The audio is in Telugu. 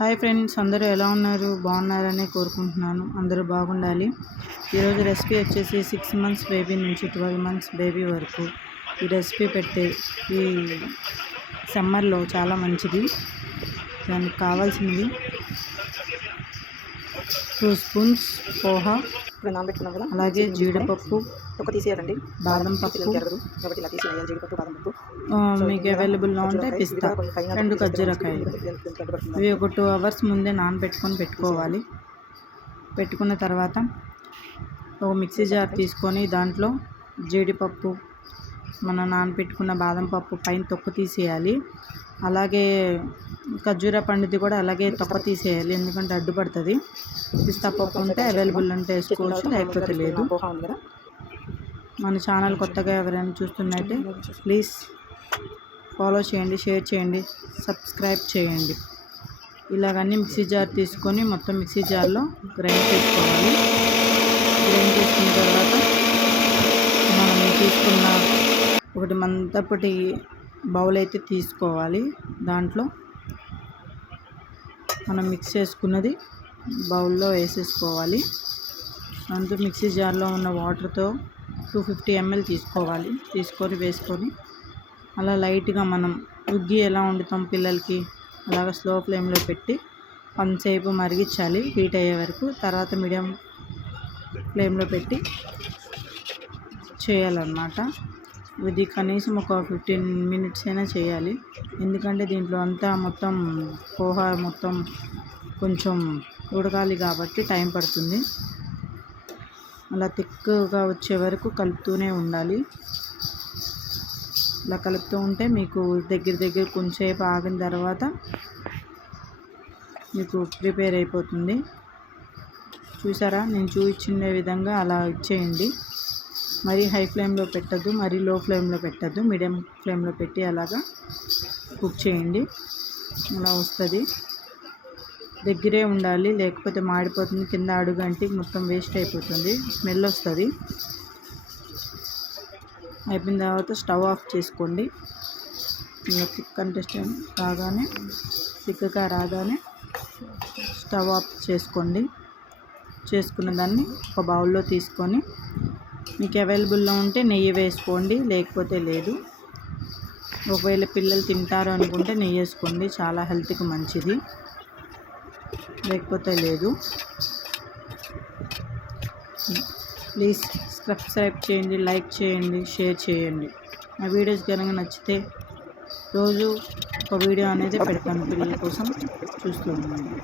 హాయ్ ఫ్రెండ్స్, అందరూ ఎలా ఉన్నారు? బాగున్నారని కోరుకుంటున్నాను. అందరూ బాగుండాలి. ఈరోజు రెసిపీ వచ్చేసి 6 months బేబీ నుంచి 12 months బేబీ వరకు ఈ రెసిపీ పెట్టే ఈ సమ్మర్లో చాలా మంచిది. దానికి కావాల్సినవి 2 spoons పోహా, అలాగే జీడిపప్పు, తీసేయాలండి. బాదం పప్పు, మీకు అవైలబుల్గా ఉంటే పిస్తా, 2 ఖర్జూరకాయలు. ఇవి ఒక 2 hours ముందే పెట్టుకోవాలి. పెట్టుకున్న తర్వాత ఒక మిక్సీ జార్ తీసుకొని దాంట్లో జీడిపప్పు, మన నానబెట్టుకున్న బాదం పప్పు పైన తొక్క తీసేయాలి. అలాగే ఖర్జూర పండుది కూడా అలాగే తొక్క తీసేయాలి, ఎందుకంటే అడ్డుపడుతుంది. పిస్తా పప్పు ఉంటే అవైలబుల్ ఉంటే వేసుకోవచ్చు, లేకపోతే లేదు. మన ఛానల్ కొత్తగా ఎవరైనా చూస్తున్నట్టే ప్లీజ్ ఫాలో చేయండి, షేర్ చేయండి, సబ్స్క్రైబ్ చేయండి. ఇలాగన్నీ మిక్సీ జార్ తీసుకొని మొత్తం మిక్సీ జార్లో గ్రైండ్ చేసుకోవాలి. గ్రైండ్ చేసుకున్న తర్వాత మనం తీసుకున్న ఒకటి మందపటి బౌల్ అయితే తీసుకోవాలి. దాంట్లో మనం మిక్స్ చేసుకున్నది బౌల్లో వేసేసుకోవాలి. అంతా మిక్సీ జార్లో ఉన్న వాటర్తో 250 ml తీసుకోవాలి. వేసుకొని అలా లైట్గా మనం ఉగ్గి ఎలా వండుతాం పిల్లలకి అలాగా స్లో ఫ్లేమ్లో పెట్టి కొంతసేపు మరిగించాలి, హీట్ అయ్యే వరకు. తర్వాత మీడియం ఫ్లేమ్లో పెట్టి చేయాలన్నమాట. ఇది కనీసం ఒక 15 minutes అయినా చేయాలి, ఎందుకంటే దీంట్లో అంతా మొత్తం పోహా మొత్తం కొంచెం ఉడకాలి కాబట్టి టైం పడుతుంది. అలా థిక్గా వచ్చే వరకు కలుపుతూనే ఉండాలి. ఇలా కలుపుతూ ఉంటే మీకు దగ్గర కొంచెంసేపు ఆగిన తర్వాత మీకు ప్రిపేర్ అయిపోతుంది. చూసారా, నేను చూపించిన విధంగా అలా ఇచ్చేయండి. మరీ హై ఫ్లేమ్లో పెట్టద్దు, మరీ లో ఫ్లేమ్లో పెట్టద్దు, మీడియం ఫ్లేమ్లో పెట్టి అలాగా కుక్ చేయండి. అలా వస్తుంది. దగ్గరే ఉండాలి, లేకపోతే మాడిపోతుంది, కింద అడుగంటి మొత్తం వేస్ట్ అయిపోతుంది, స్మెల్ వస్తుంది. అయిపోయిన తర్వాత స్టవ్ ఆఫ్ చేసుకోండి. థిక్ కంటెస్టెంట్ థిక్గా రాగానే స్టవ్ ఆఫ్ చేసుకోండి. చేసుకున్న దాన్ని ఒక బౌల్లో తీసుకొని మీకు అవైలబుల్లో ఉంటే నెయ్యి వేసుకోండి, లేకపోతే లేదు. ఒకవేళ పిల్లలు తింటారు అనుకుంటే నెయ్యి వేసుకోండి, చాలా హెల్త్కి మంచిది, లేకపోతే లేదు. ప్లీజ్ సబ్స్క్రైబ్ చేయండి, లైక్ చేయండి, షేర్ చేయండి. నా వీడియోస్ కనుక నచ్చితే రోజు ఒక వీడియో అనేది పెడతాను, పిల్లల కోసం చూస్తూ ఉండండి.